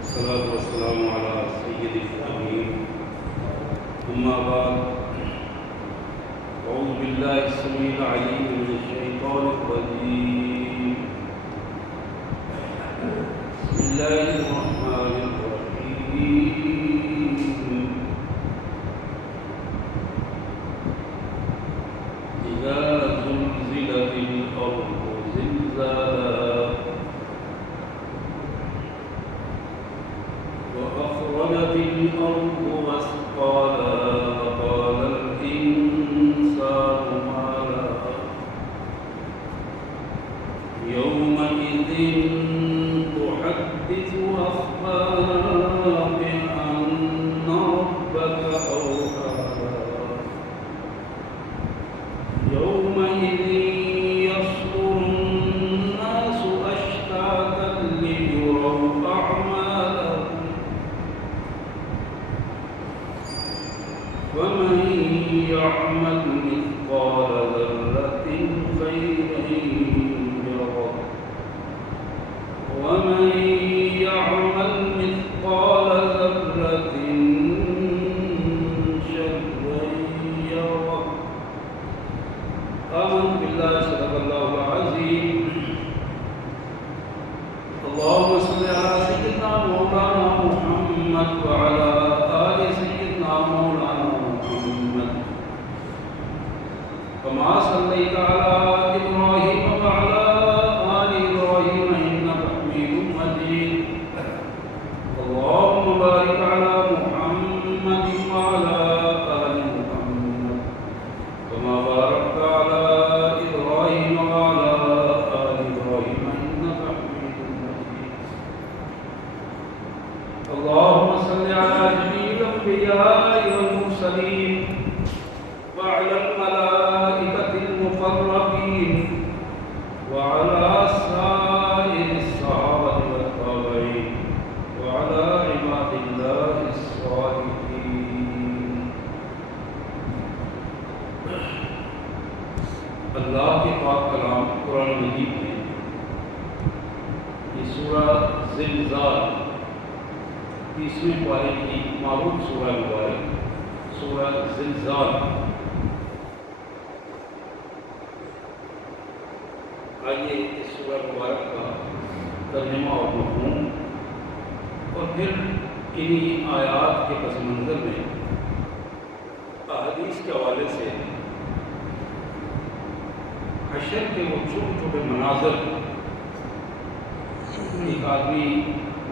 والصلاة والسلام على سيد الأمين أما بعد أعوذ بالله السميع العليم من الشيطان الرجيم بسم الله الرحمن الرحيم إذا زلزلت الأرض زلزالها وأخرجت الأرض أثقالها وقال الإنسان ما لها يومئذ تحدث أخبارها بأن ربك أوحى لها يومئذ يصدر الناس أشتاتا ليروا أعمالهم ومن يعمل مثقال ذرة خيرا يره ومن يعمل مثقال ذرة شرا يره آمنت بالله صدق الله العظيم اللهم صل على سيدنا مولانا محمد وعلى آل سيدنا مولانا محمد كما صليت على إبراهيم وعلى آل إبراهيم إنك حميد مجيد اللهم بارك على محمد وعلى آل محمد كما باركت على إبراهيم وعلى آل إبراهيم إنك حميد مجيد اللهم صل على جميع الأنبياء والمرسلين وعلى الملائكة المقربين وعلى سائر الصحابة والتابعين وعلى عباد الله الصالحين اللہ کے پاک کلام قرآن مجید میں یہ سورہ زلزال 30ویں پارے کی معروف سورہ مبارک سورہ زلزال. آئیے اس سورہ مبارک کا ترجمہ اور مفہوم اور پھر انہی آیات کے پس منظر میں احادیث کے حوالے سے حشر کے وہ چھوٹے چھوٹے مناظر ایک آدمی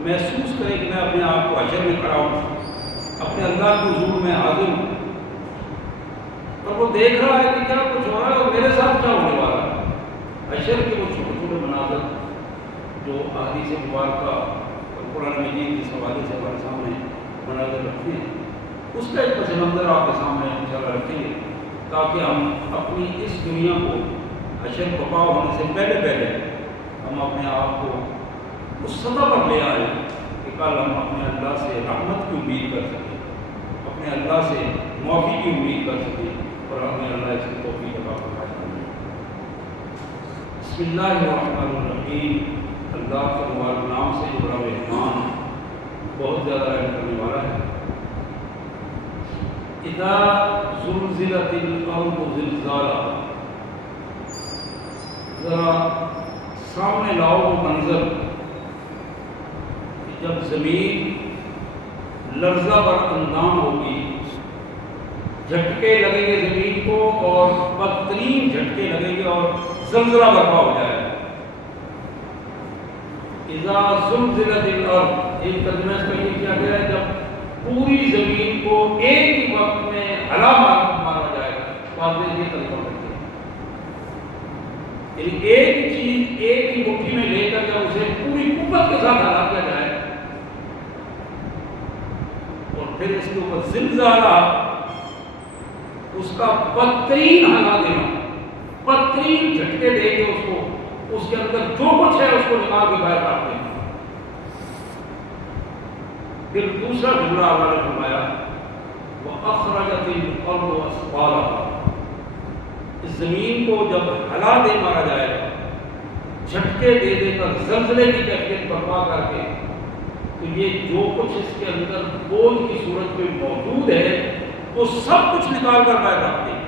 محسوس کرے کہ میں اپنے آپ کو حشر میں کھڑا ہوں، اپنے اللہ کے حضور میں حاضر ہوں، اور وہ دیکھ رہا ہے کہ کیا کچھ ہو رہا ہے اور میرے ساتھ کیا ہونے والا ہے. حشر کے وہ چھوٹے چھوٹے مناظر جو احادیث مبارکہ اور قرآن مجید کے حوالے سے ہمارے سامنے مناظر رکھتے ہیں، اس کا ایک پس منظر آپ کے سامنے انشاءاللہ رکھیں گے تاکہ ہم اپنی اس دنیا کو حشر بپا ہونے سے پہلے ہم اپنے آپ کو اس سطح پر لے آئے کہ کل ہم اپنے اللہ سے رحمت کی امید کر سکیں، اپنے اللہ سے معافی کی امید کر سکیں اور ہمیں اللہ اس کی توفیق عطا فرمائے. بسم اللہ الرحمن الرحیم. اللہ کے مبارک نام سے جو بڑا رحمان بہت زیادہ رحم کرنے والا ہے. اذا زلزلت الارض زلزالها، ذرا سامنے لاؤ وہ منظر کہ جب زمین لرزہ بر اندام ہوگی، جھٹکے لگیں گے زمین کو اور بدترین جھٹکے لگیں گے اور زلزلہ برپا ہو جائے گا. اذا زلزلت الارض، ایک ترجمہ اس کا یہ کیا گیا ہے جب پوری زمین کو ایک ہی وقت میں ہلا مارا جائے گا. بعد میں یہ ترجمہ کرتے ہیں یعنی ایک چیز ایک ہی مٹھی میں لے کر جب اسے پوری قوت کے ساتھ ہلا کیا جائے اور پھر اس کے اوپر زلزالہ، اس کا بدترین ہلا دینا، بدترین جھٹکے دے کے اس کو، اس کے اندر جو کچھ ہے اس کو نکال کے باہر کاٹتے ہیں. پھر دوسرا جملہ اللہ نے فرمایا وَأَخْرَجَتِ الْأَرْضُ أَثْقَالَهَا، اس زمین کو جب ہلا دے مارا جائے گا، جھٹکے دے دے کر زلزلے کی کیفیت برپا کر کے تو یہ جو کچھ اس کے اندر بوجھ کی صورت میں موجود ہے وہ سب کچھ نکال کر باہر رکھتے ہیں.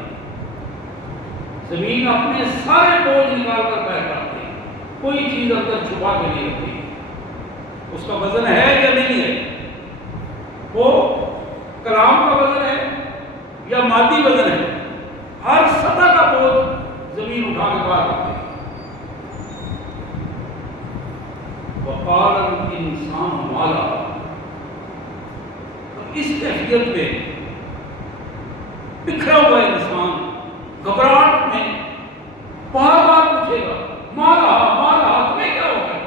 زمین اپنے سارے بوجھ نکال کر باہر رکھتے ہیں, کوئی چیز اندر چھپا کے نہیں رکھتی. اس کا وزن ہے یا نہیں ہے, وہ کلام کا وزن ہے یا مادی وزن ہے, ہر سطح کا بوجھ زمین اٹھا کے باہر رکھتے ہیں. وقال الانسان مالا, اس کیفیت میں بکھرا ہوا انسان گھبراہٹ میں بار بار پوچھے گا مالا مالا, تمہیں کیا ہو گیا؟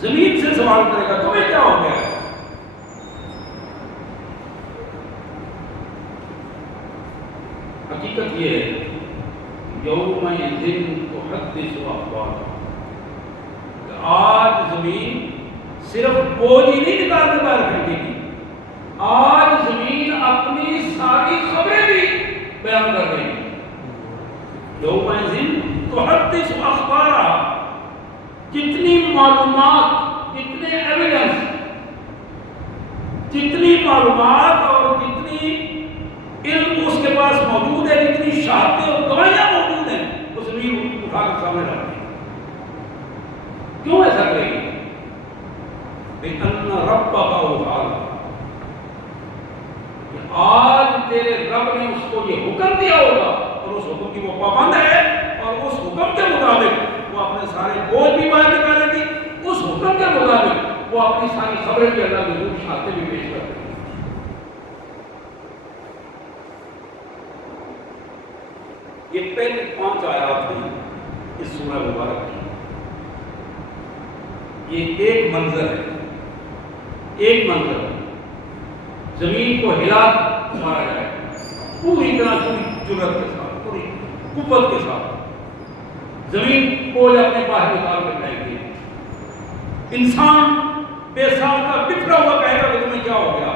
زمین سے سوال کرے گا تمہیں کیا ہو گیا؟ حقیقت یہ ہے یومئذ تحدث اخبارها, آج زمین صرف بوجھ ہی نہیں نکال کے باہر پھینکے گی, آج زمین اپنی ساری خبریں بھی بیان کر رہی ہے. یومئذ تحدث اخبارها, جتنی معلومات, جتنے ایویڈنس, جتنی معلومات اور جتنی علم اس کے پاس موجود ہے, جتنی شہادتیں اور گواہیاں موجود ہیں, وہ زمین اٹھا کر سامنے رکھتی ہے. کیوں ایسا کرے گی؟ بِأَنَّ رَبَّكَ أَوْحَىٰ, کہ آج تیرے رب نے اس کو یہ حکم دیا ہوگا اور اس حکم کی وہ پابند ہے, اور اس حکم کے مطابق وہ اپنے سارے بوجھ بھی باہر نکالے گی, اس حکم کے مطابق وہ اپنی ساری خبریں بھی اللہ کی حضور شہادتیں بھی پیش کرے گی. یہ پہلی 5 آیات ہیں اس سورہ مبارک کی. یہ ایک منظر ہے, ایک منظر ہے. زمین کو ہلا مارا جائے پوری طرح, پوری جرأت کے ساتھ, پوری قوت کے ساتھ زمین کو اپنے باہر نکال کر پھینک دی. انسان بے ساختہ بکھرا ہوا کہے گا کہ تمہیں کیا ہو گیا؟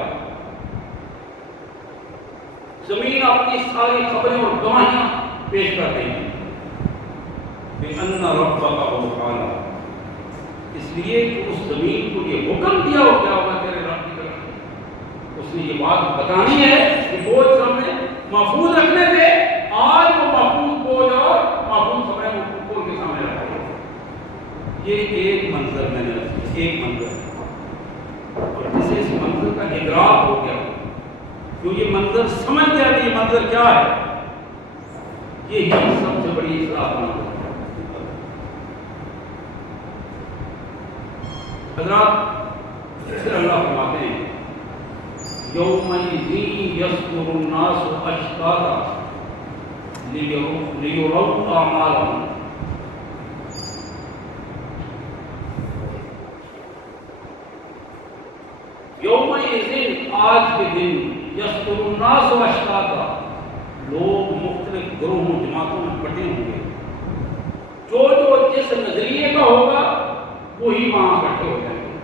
زمین اپنی ساری خبریں اور گواہیاں پیش کر رہی ہیں. بِأَنَّ رَبَّكَ أَوْحَىٰ, اس لیے کہ اس زمین کو یہ حکم دیا ہو کیا ہوگا تیرے رب کی طرف, اس نے یہ بات بتانی ہے کہ بوجھ سامنے محفوظ رکھنے تھے, آج وہ محفوظ بوجھ اور محفوظ خبریں کھول کے سامنے رکھا. یہ ایک منظر میں نے ایک منظر, اور جسے اس منظر کا ادراک ہو گیا, جو یہ منظر سمجھ گیا کہ یہ منظر کیا ہے, یہی سب سے بڑی اصلاح بنا. حضرات پھر اللہ فرماتے ہیں یومئذ یصدر الناس اشتاتا لیروا اعمالهم. یومئذ, آج کے دن, یصدر الناس اشتاتا, لوگ مختلف گروہوں جماعتوں میں بٹے ہوں گے. جو جس نظریے کا ہوگا وہی وہاں اکٹھے ہو جائیں گے,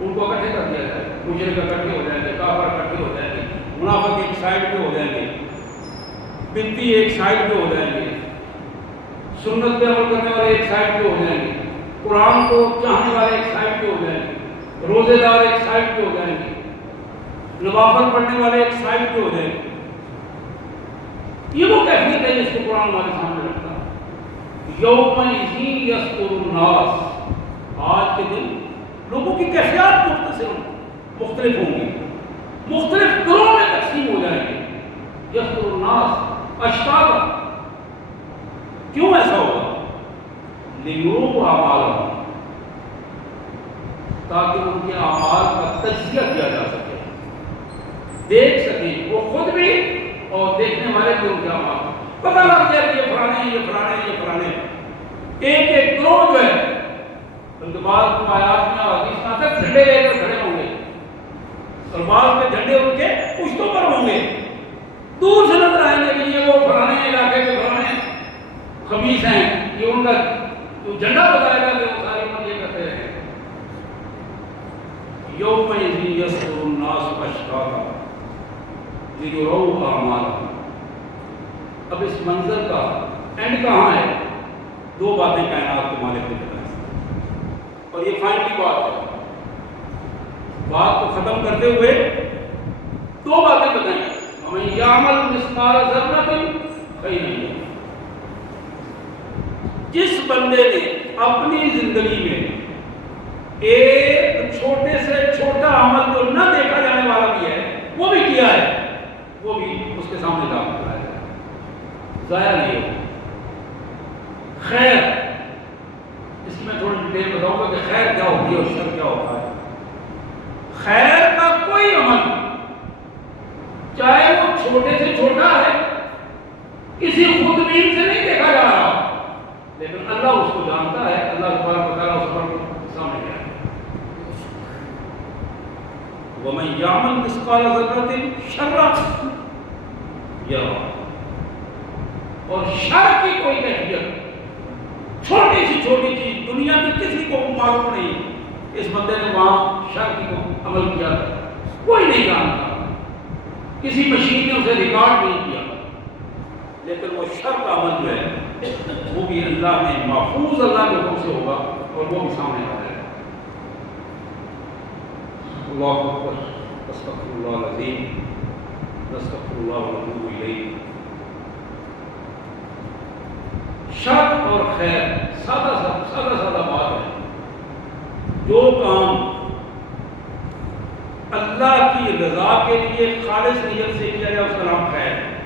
ان کو اکٹھے کر دیا جائے گا. مشرک اکٹھے ہو جائیں گے, کافر اکٹھے ہو جائیں گے, منافق ایک سائڈ پہ ہو جائیں گے, بدعتی ایک سائڈ پہ ہو جائیں گے, سنت پہ عمل کرنے والے ایک سائڈ پہ ہو جائیں گے, قرآن کو چاہنے والے ایک سائڈ پہ ہو جائیں گے, روزے دار ایک سائڈ پہ ہو جائیں گے, نوافل پڑھنے والے ایک سائڈ پہ ہو جائیں گے. یہ وہ کیفیت ہے جس کو قرآن ہمارے سامنے رکھتا ہے. یومئذ یصدر الناس, آج کے دن لوگوں کی کیفیات مختلف ہوں گی, مختلف گروہوں میں تقسیم ہو جائیں گے. یصدر الناس اشتاتا, کیوں ایسا ہوگا؟ لیروا اعمالهم, تاکہ ان کے اعمال کا تجزیہ کیا جا سکے, دیکھ سکیں وہ خود بھی اور دیکھنے والے بھی ان کے اعمال پتہ لگ جائے کہ یہ فلانے یہ فلانے یہ فلانے. ایک ایک گروہ جو ہے ان کے بعد آیات میں اور حدیث میں آتا ہے جھنڈے لے کر کھڑے ہوں گے, اور بعض کے جھنڈے ان کے پشتوں پر ہوں گے. دور سے نظر آئیں گے کہ یہ وہ فلانے علاقے کے فلانے خبیث ہیں, یہ ان کا جو جھنڈا بتائے گا کہ وہ ساری امت یہ کرتے ہیں. یومئذ یصدر الناس اشتاتا لیروا اعمالهم. اب اس منظر کا اینڈ کہاں ہے؟ 2 باتیں کائنات کے مالک نے بتائیں, اور یہ فائنلی بات ہے. بات کو ختم کرتے ہوئے دو باتیں بتائیں. وَمَن يَعْمَلْ مِثْقَالَ ذَرَّةٍ خَيْرًا يَرَهُ. جس بندے نے اپنی زندگی میں ایک چھوٹے سے چھوٹا عمل جو نہ دیکھا جانے والا بھی ہے وہ بھی کیا ہے، وہ بھی اس کے سامنے لا کر آیا ہے، ضائع نہیں ہو. خیر، اس کی میں تھوڑی ڈیٹیل بتاؤں گا کہ خیر کیا ہوتی ہے اور شر کیا ہوتا ہے. خیر کا کوئی عمل چاہے وہ چھوٹے سے چھوٹا ہے، کسی خود بین سے نہیں دیکھا جا رہا، لیکن اللہ اس کو جانتا ہے. اللہ تبارک و تعالیٰ اس پر سامنے کیا ہے. وَمَن يَعْمَلْ مِثْقَالَ ذَرَّةٍ شَرًّا يَرَهُ. اور شر کی کوئی کیفیت، چھوٹی سی چھوٹی چیز دنیا کی کسی کو معلوم نہیں اس بندے نے وہاں شر کی کو عمل کیا تھا، کوئی نہیں جانتا، کسی مشین نے اسے ریکارڈ نہیں کیا، لیکن وہ شر کا عمل جو ہے وہ بھی اللہ نے محفوظ اللہ کے حکم سے ہوگا اور وہ بھی سامنے آ جائے گا. اللہ اکبر. استغفر اللہ العظیم. نستغفر اللہ ونتوب الیہ. شر اور خیر سادہ بات ہے. جو کام اللہ کی رضا کے لیے خالص نیت سے کیا جائے اس کا نام خیر ہے.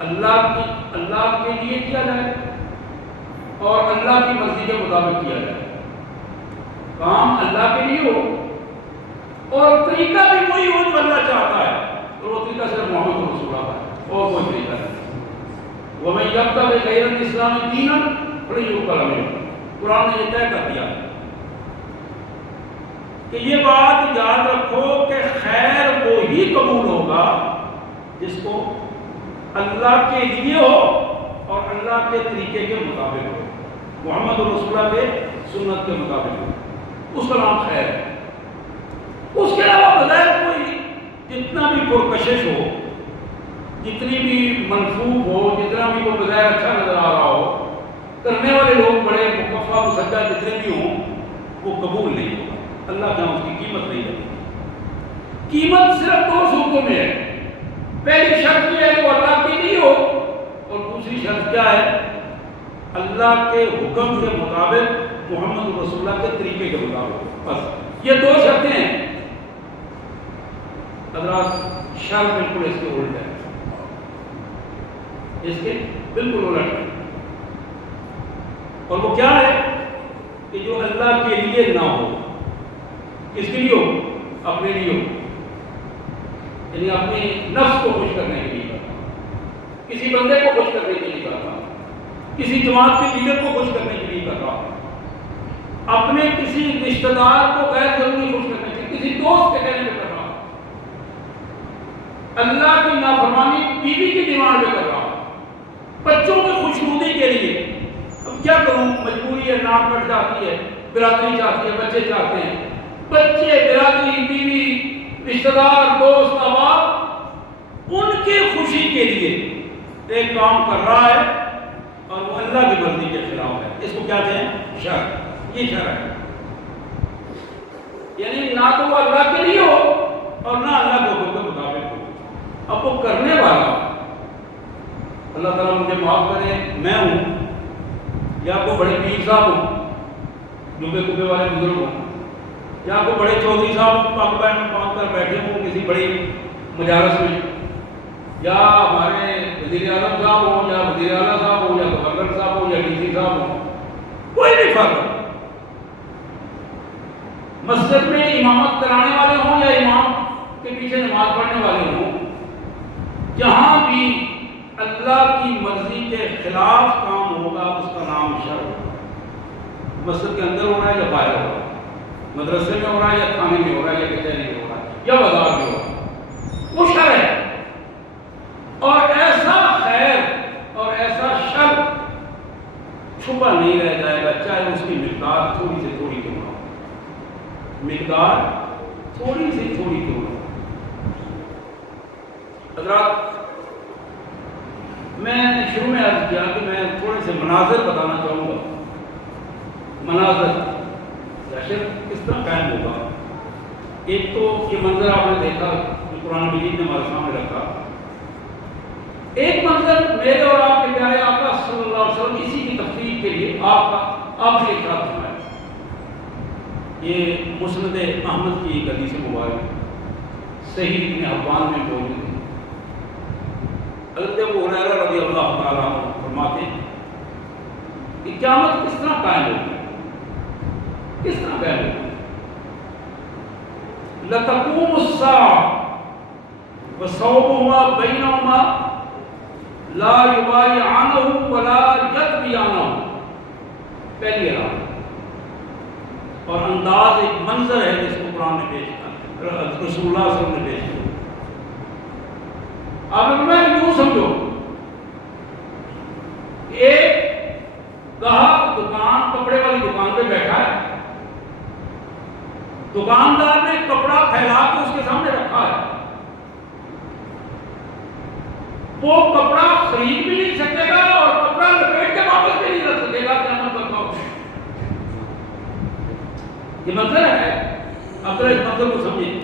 اللہ کے لیے کیا جائے اور اللہ کی مرضی کے مطابق کیا جائے. کام اللہ کے لیے ہو اور طریقہ بھی وہی ہو جو اللہ چاہتا ہے، اور وہ طریقہ صرف محمد رسول اللہ ہے اور کوئی طریقہ نہیں. وَمَن يَبْتَغِ غَيْرَ الْإِسْلَامِ دِينًا فَلَن يُقْبَلَ مِنْهُ. قرآن نے یہ طے کر دیا کہ یہ بات یاد رکھو کہ خیر وہی قبول ہوگا جس کو اللہ کے لیے ہو اور اللہ کے طریقے کے مطابق ہو، محمد رسول اللہ کے سنت کے مطابق ہو، اس کا نام خیر ہے. اس کے علاوہ بظاہر کوئی جتنا بھی پرکشش ہو، جتنی بھی منفوب ہو، جتنا بھی وہ بظاہر اچھا نظر آ رہا ہو، کرنے والے لوگ بڑے مکفہ مسجع جتنے بھی ہوں وہ قبول نہیں ہوگا. اللہ کے اس کی قیمت نہیں لگے گی. قیمت صرف دو صورتوں میں ہے. پہلی شرط یہ ہے کہ وہ اللہ کے لیے ہو، اور دوسری شرط کیا ہے؟ اللہ کے حکم کے مطابق، محمد رسول اللہ کے طریقے کے مطابق. بس یہ دو شرطیں ہیں. حضرات شر بالکل اس کے الٹ ہے، اس کے بالکل الٹ ہے. اور وہ کیا ہے کہ جو اللہ کے لیے نہ ہو. کس کے لیے ہو؟ اپنے لیے ہو، یعنی اپنی نفس کو خوش کرنے کے لیے کرتا، کسی بندے کو خوش کرنے کے لیے کرتا، کسی جماعت کے لیڈر کو خوش کرنے کے لیے کرتا، اپنے کسی رشتہ دار کو غیر ضروری خوش کرنے کے لیے، کسی دوست کے کہنے پہ کر رہا، اللہ کی نافرمانی بیوی کی ڈیمانڈ پہ کر رہا، بچوں کی خوشنودی کے لیے. اب کیا کروں، مجبوری ہے، ناک کٹ جاتی ہے، برادری چاہتی ہے، بچے چاہتے ہیں، بچے، برادری، بیوی، رشتہ دار، دوست، احباب، ان کی خوشی کے لیے ایک کام کر رہا ہے اور وہ اللہ کی مرضی کے خلاف ہے. اس کو کیا کہیں؟ شر. یہ شر ہے. یعنی نہ تو وہ اللہ کے لیے ہو اور نہ اللہ کے حکم کے مطابق ہو. اب وہ کرنے والا، اللہ تعالیٰ مجھے معاف کرے، میں ہوں یا کوئی بڑے پیر صاحب ہوں، جمعے کبے والے بزرگ ہوں، یا کوئی بڑے چودھری صاحب پاک بین میں پہنچ کر بیٹھے ہوں کسی بڑی مجالس میں، یا ہمارے وزیر اعظم صاحب ہوں، یا وزیر اعلیٰ صاحب ہوں، یا گورنر صاحب ہوں، یا ڈی سی صاحب ہوں، کوئی بھی فرق. مسجد میں امامت کرانے والے ہوں یا امام کے پیچھے نماز پڑھنے والے ہوں، جہاں بھی اللہ کی مرضی کے خلاف کام ہوگا اس کا نام شر ہوگا. مسجد کے اندر ہو رہا ہے یا باہر ہو رہا ہے، مدرسے میں ہو رہا ہے یا تھانے میں ہو رہا ہے یا کچہری میں ہو رہا ہے یا بازار میں ہو رہا ہے، وہ شر ہے. اور ایسا خیر اور ایسا شر چھپا نہیں رہ جائے گا، چاہے اس کی مقدار تھوڑی سے تھوڑی کیوں نہ ہو. مقدار تھوڑی سے تھوڑی کیوں نہ ہو. حضرات، میں نے شروع میں عرض کیا کہ میں تھوڑے سے مناظر بتانا چاہوں گا. مناظر دہشت کس طرح قائم ہوگا. ایک تو یہ منظر آپ نے دیکھا جو قرآن مجید نے ہمارے سامنے رکھا، ایک منظر میرے اور آپ کے پیارے آقا صلی اللہ علیہ وسلم اسی کی تفصیل کے لیے آپ سے اقرار فرمایا۔ یہ مسند احمد کی ایک حدیث مبارک صحیح ابن حبان میں موجود ہے۔ حضرت ابو ہریرہ رضی اللہ تعالیٰ عنہ فرماتے ہیں کہ قیامت کس طرح قائم ہوگی، کس طرح قائم ہوگی؟ لَتَقُومُ السَّاعَةُ وَصَوْبُهُمَا بَيْنَهُمَا لَا يُبَايِعَانَهُ وَلَا يَتْبِعَانَهُ۔ پہلی علامت اور انداز ایک منظر ہے جس کو قرآن نے پیش کیا، رسول اللہ صلی اللہ علیہ وسلم نے پیش کیا۔ آپ نے یوں سمجھو کہ ایک گاہک دکان، کپڑے والی دکان پہ بیٹھا ہے، دکاندار نے کپڑا پھیلا کے اس کے سامنے رکھا ہے، وہ کپڑا خرید بھی نہیں سکے گا اور کپڑا لپیٹ کے واپس بھی نہیں رکھ سکے گا۔ یہ منظر ہے، اب ذرا اس منظر کو سمجھیں۔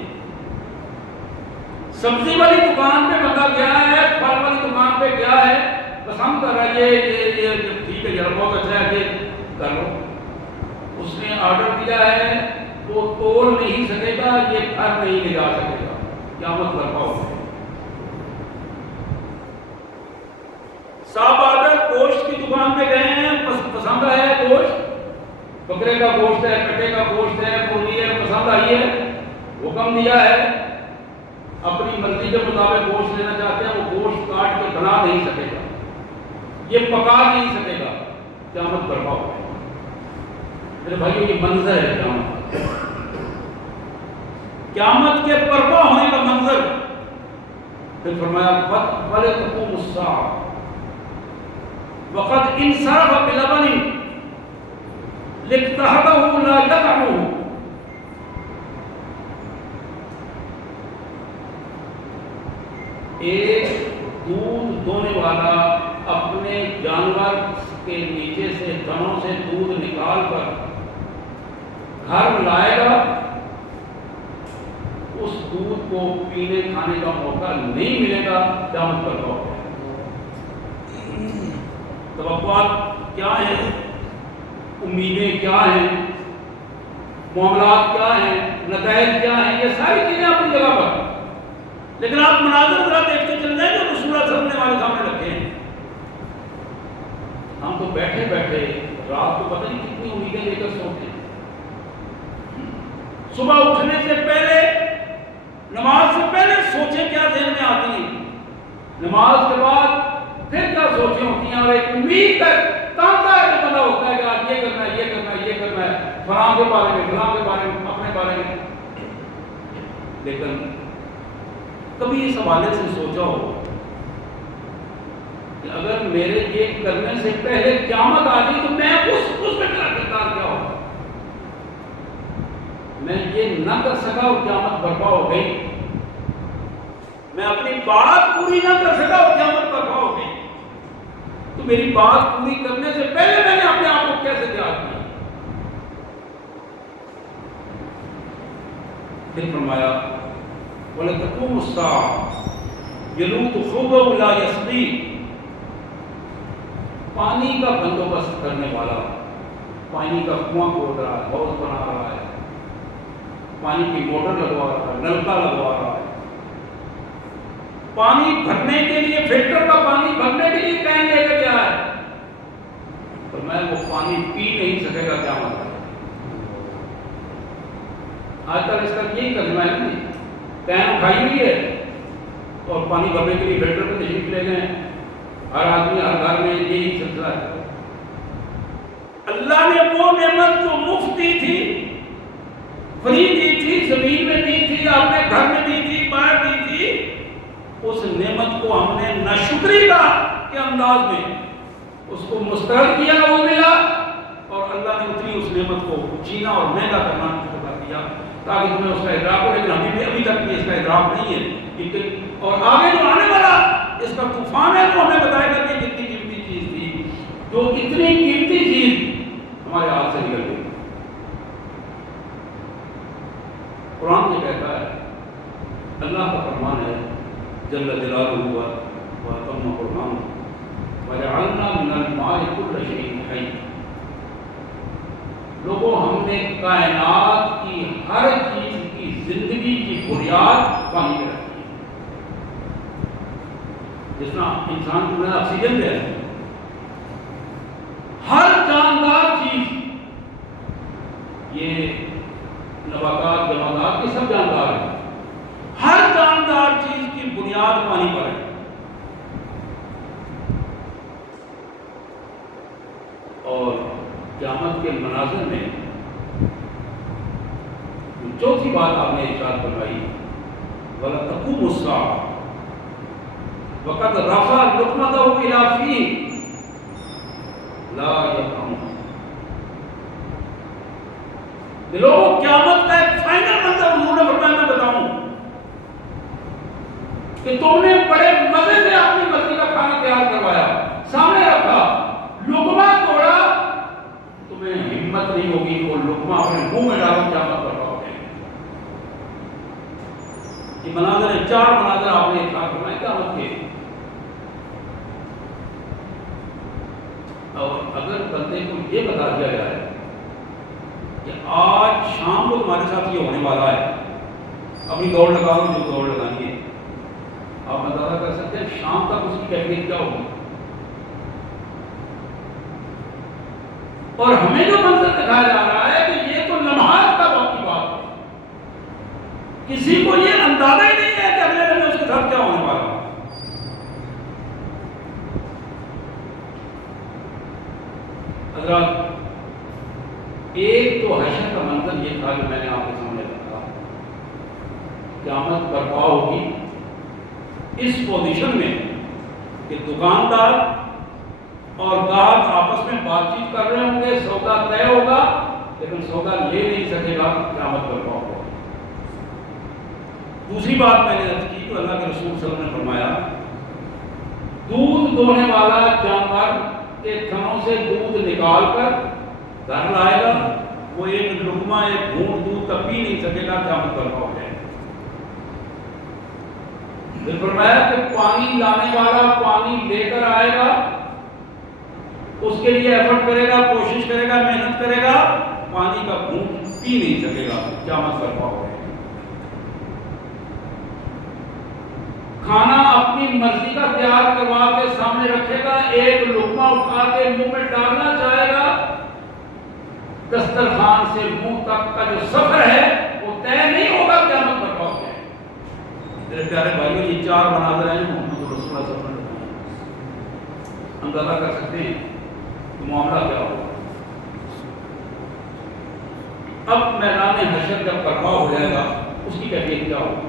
سبزی والی دکان پہ بندہ گیا ہے، پھل والی دکان پہ گیا ہے، پسند کر رہا ہے یہ ٹھیک ہے، یہ بہت اچھا ہے، یہ کر لو۔ اس نے آرڈر دیا ہے، وہ تول نہیں سکے گا، یہ گھر نہیں لے جا سکے گا، قیامت برپا ہوگی۔ صاحب آگر گوشت کی دکان پہ گئے ہیں، پسند آیا ہے گوشت، بکرے کا گوشت ہے، کٹے کا گوشت ہے، مرغی ہے، پسند آئی ہے، حکم دیا ہے، اپنی مرضی کے مطابق گوشت لینا چاہتے ہیں، وہ گوشت کاٹ کے بنا نہیں سکے گا، یہ پکا نہیں سکے گا، قیامت برپا ہوگی۔ میرے بھائیو یہ منظر ہے قیامت، قیامت کے برپا ہونے کا منظر۔ پھر فرمایا وَلَتَقُومُ السَّاعَةُ وَقَدْ انصَرَفَ بِلَبَنٍ لِاقْتَحَبَهُ لَا يَدَعُهُ۔ ایک دودھ دونے والا اپنے جانور کے نیچے سے تنوں سے دودھ نکال کر گھر لائے گا، اس دودھ کو پینے کھانے کا موقع نہیں ملے گا، قیامت برپا ہوگی۔ توقعات کیا ہیں، امیدیں کیا ہیں، معاملات کیا ہیں، نتائج کیا ہیں، یہ ساری چیزیں اپنی جگہ پر، لیکن آپ مناظر ذرا دیکھتے چل جائیں جو رسول اللہ صلی اللہ علیہ وسلم نے ہمارے سامنے رکھے ہیں۔ ہم تو بیٹھے بیٹھے رات کو پتہ نہیں کتنی امیدیں لے کر سوتے ہیں، صبح اٹھنے سے پہلے، نماز سے پہلے سوچیں کیا ذہن میں آتی ہیں، نماز کے بعد پھر کیا سوچیں ہوتی ہیں، اور ایک امید تک تانتا ہے کہ بندہ ہوتا ہے کہ آج یہ کرنا ہے، یہ کرنا ہے، یہ کرنا ہے، فلاں کے بارے میں، فلاں کے بارے میں، اپنے بارے میں۔ لیکن کبھی اس حوالے سے سوچا ہو کہ اگر میرے یہ کرنے سے پہلے قیامت آ گئی تو میں اس میں میرا کردار کیا ہوگا؟ میں یہ نہ کر سکا اور قیامت برپا ہو گئی، میں اپنی بات پوری نہ کر سکا اور قیامت برپا ہو گئی، تو میری بات پوری کرنے سے پہلے میں نے اپنے آپ کو کیسے تیار کیا؟ پھر فرمایا وَلَتَقُومُ السَّاعَةُ يَلُوطُ خُبَّهُ لَا يَسْقِي۔ پانی کا بندوبست کرنے والا پانی کا کنواں کھود رہا ہے، حوض بنا رہا ہے، پانی کی موٹر لگوا رہا ہے، نلکا لگوا رہا ہے، پانی بھرنے کے لیے، فلٹر کا پانی بھرنے کے لیے کین لے کے گیا ہے، تو میں وہ پانی پی نہیں سکے گا، کیا مطلب؟ آج کل اس کا یہی ترجمہ ہے نہیں، کین اٹھائی ہوئی ہے اور پانی بھرنے کے لیے فلٹر پہ تشریف لے گئے، ہر آدمی ہر گھر میں یہی سلسلہ ہے۔ اللہ نے وہ نعمت جو مفت دی تھی، فری دی تھی، زمین میں دی تھی، اپنے گھر میں دی تھی، باہر دی تھی، اس نعمت کو ہم نے ناشکری کا کے انداز میں اس کو مسترد کیا، وہ ملا، اور اللہ نے اتنی اس نعمت کو جینا اور مہنگا کرنا شروع کر دیا تاکہ تمہیں اس کا ادراک ہو، لیکن ہمیں بھی ابھی تک بھی اس کا ادراک نہیں ہے، اور آگے جو آنے والا اس کا طوفان ہے وہ ہمیں بتائے گا کہ کتنی قیمتی چیز تھی، جو اتنی قیمتی چیز ہمارے ہاتھ سے نکل گئی۔ قرآن یہ کہتا ہے، اللہ کا فرمان ہے جل جلالہ و تم قرآن وجعلنا من الماء كل شيء حي، لوگوں ہم نے کائنات کی ہر چیز کی زندگی کی بنیاد پانی پہ رکھی ہے۔ جس طرح انسان کو آکسیجن دے رہے ہیں، ہر جاندار چیز، یہ نباتات جمادات یہ سب جاندار ہیں، ہر جاندار چیز کی بنیاد پانی پر ہے۔ اور قیامت کے مناظر میں چوتھی بات آپ نے ارشاد فرمائی، وَلَتَقُومُ السَّاعَةُ وَقَدْ رَفَعَ لُقْمَتَهُ إِلَىٰ فِيهِ لَا يَطْعَمُهَا۔ لوگوں قیامت کا ایک فائنل منظر حضور نے فرمایا، میں بتاؤں کہ تم نے بڑے مزے سے اپنی مرضی کا کھانا تیار کروایا، سامنے رکھا، لقمہ توڑا، تمہیں ہمت نہیں ہوگی وہ لقمہ اپنے منہ میں ڈالو، قیامت پر پاؤ گے۔ یہ مناظر ہے، چار مناظر آپ نے ارشاد فرمائے قیامت کے۔ اور اگر بندے کو یہ بتا دیا جائے کہ آج شام کو تمہارے ساتھ یہ ہونے والا ہے، اپنی دوڑ لگاؤ جو دوڑ لگانی ہے، آپ اندازہ کر سکتے ہیں شام تک اس کی کیفیت کیا ہوگی۔ اور ہمیں جو منظر دکھایا جا رہا ہے کہ یہ تو لمحات کا وقت کی بات ہے، کسی کو یہ اندازہ ہی نہیں ہے کہ اگلے دن اس کے ساتھ کیا ہونے والا ہے۔ حضرات، ایک تو حشر کا منظر یہ تھا جو میں نے آپ کے سامنے رکھا، قیامت برپا ہوگی اس پوزیشن میں کہ دکاندار اور گاہک آپس میں بات چیت کر رہے ہوں گے، سودا طے ہوگا لیکن سودا لے نہیں سکے گا، قیامت برپا ہوگا۔ دوسری بات میں نے عرض کی تو اللہ کے رسول صلی اللہ علیہ وسلم نے فرمایا، دودھ دوہنے والا جانور کے تھنوں سے دودھ نکال کر گھر لائے گا، وہ ایک لقمہ ایک گھونٹ دودھ تک پی نہیں سکے گا، قیامت برپا ہو جائے گا۔ پھر فرمایا کہ پانی لانے والا پانی لے کر آئے گا، اس کے لیے ایفرٹ کرے گا، کوشش کرے گا، محنت کرے گا، پانی کا گھونٹ پی نہیں سکے گا، قیامت برپا ہو جائے گا۔ کھانا اپنی مرضی کا تیار کروا کے سامنے رکھے گا، ایک لقمہ اٹھا کے منہ میں ڈالنا چاہے گا، دسترخوان سے منہ تک کا جو سفر ہے وہ طے نہیں ہوگا، قیامت برپا ہو جائے گا۔ میرے پیارے بھائیوں، یہ چار مناظر ہیں محمد رسول اللہ صلی اللہ علیہ وسلم نے اندازہ کر سکتے ہیں کہ معاملہ کیا ہوگا۔ اب میدان حشر جب برپا ہو جائے گا اس کی کیفیت کیا ہوگی؟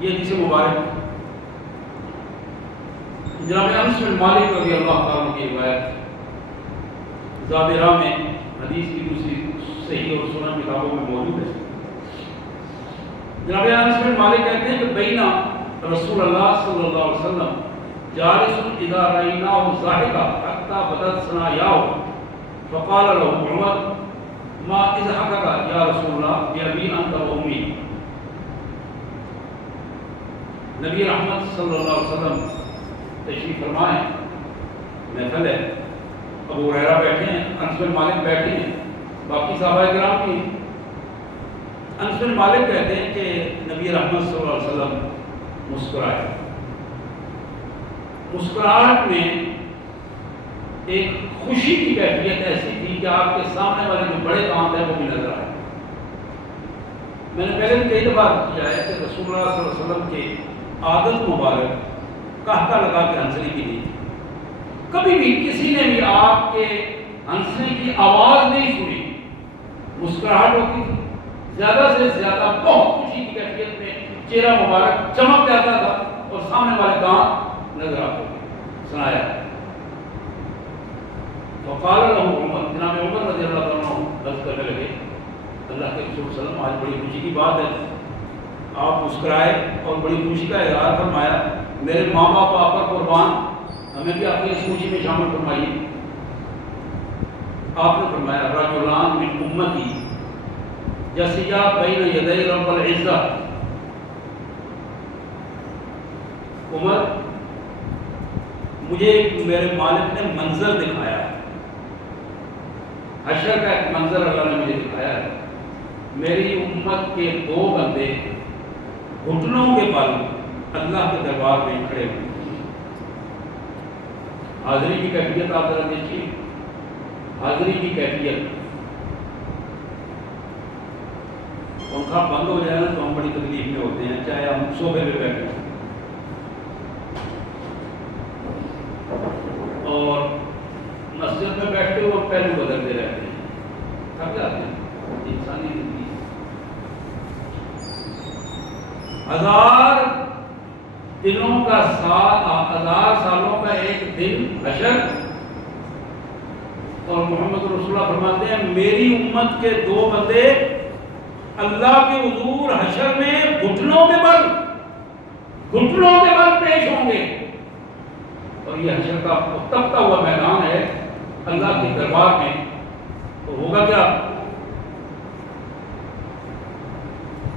یہ حدیث مبارک جناب انس بن مالک رضی اللہ تعالیٰ کی روایت، زاد راہ میں حدیث کی دوسری صحیح اور سنن کتابوں میں موجود ہے۔ جناب انس بن مالک کہتے ہیں کہ بینا رسول اللہ صلی اللہ علیہ وسلم جالس اذا رأیناہ ضاحکا حتی بدت ثنایاہ فقال له عمر ما اضحکک یا رسول اللہ بأبی انت و امی۔ نبی رحمت صلی اللہ علیہ وسلم تشریف فرمائے، محفل ہے، ابو ہریرہ بیٹھے ہیں، انس بن مالک بیٹھے ہیں، باقی صحابہ کرام بھی۔ انس بن مالک کہتے ہیں کہ نبی رحمت صلی اللہ علیہ وسلم مسکرائے، مسکراہٹ میں ایک خوشی کی کیفیت ایسی تھی کہ آپ کے سامنے والے جو بڑے کام ہیں وہ بھی نظر آئے۔ میں نے پہلے بھی کئی دفعہ کیا ہے کہ رسول اللہ صلی اللہ علیہ وسلم کے عادت مبارک کہکہ لگا کے ہنسنے کی نہیں تھی، کبھی بھی کسی نے بھی آپ کے ہنسنے کی آواز نہیں سنی، مسکراہٹ ہوتی تھی، زیادہ سے زیادہ بہت خوشی کی کیفیت میں چہرہ مبارک چمک جاتا تھا اور سامنے والے دانت نظر آتے تھے۔ سنایا فقال له عمر، جناب عمر رضی اللہ عنہ بس کرنے لگے، اللہ کے رسول صلی اللہ علیہ وسلم آج بڑی خوشی کی بات ہے، آپ مسکرائے اور بڑی خوشی کا اظہار فرمایا، میرے ماں باپ آپ پر قربان، ہمیں بھی اپنی اس خوشی میں شامل فرمائیے۔ آپ نے فرمایا رجلان من امتی جسیا بین یدی رب العزہ. عمر مجھے میرے مالک نے منظر دکھایا ہے، حشر کا ایک منظر اللہ نے مجھے دکھایا ہے. میری امت کے دو بندے گھٹنوں کے بل اللہ کے دربار میں کھڑے ہوئے. حاضری کی کیفیت آپ ذرا دیکھیے، حاضری کی کیفیت. پنکھا بند ہو جائے نا تو ہم بڑی تکلیف میں ہوتے ہیں، چاہے ہم صوفے پہ بیٹھے ہوں. اور مسجد میں بیٹھتے ہوئے پہلو بدلتے رہتے ہیں، تھک جاتے ہیں. انسانی زندگی 1000 دنوں کا سال، 1000 سالوں کا ایک دن حشر. اور محمد رسول اللہ فرماتے ہیں میری امت کے دو بندے اللہ کے حضور حشر میں گھٹنوں کے بل پیش ہوں گے. اور یہ حشر کا تپتا ہوا میدان ہے اللہ کے دربار میں. تو ہوگا کیا؟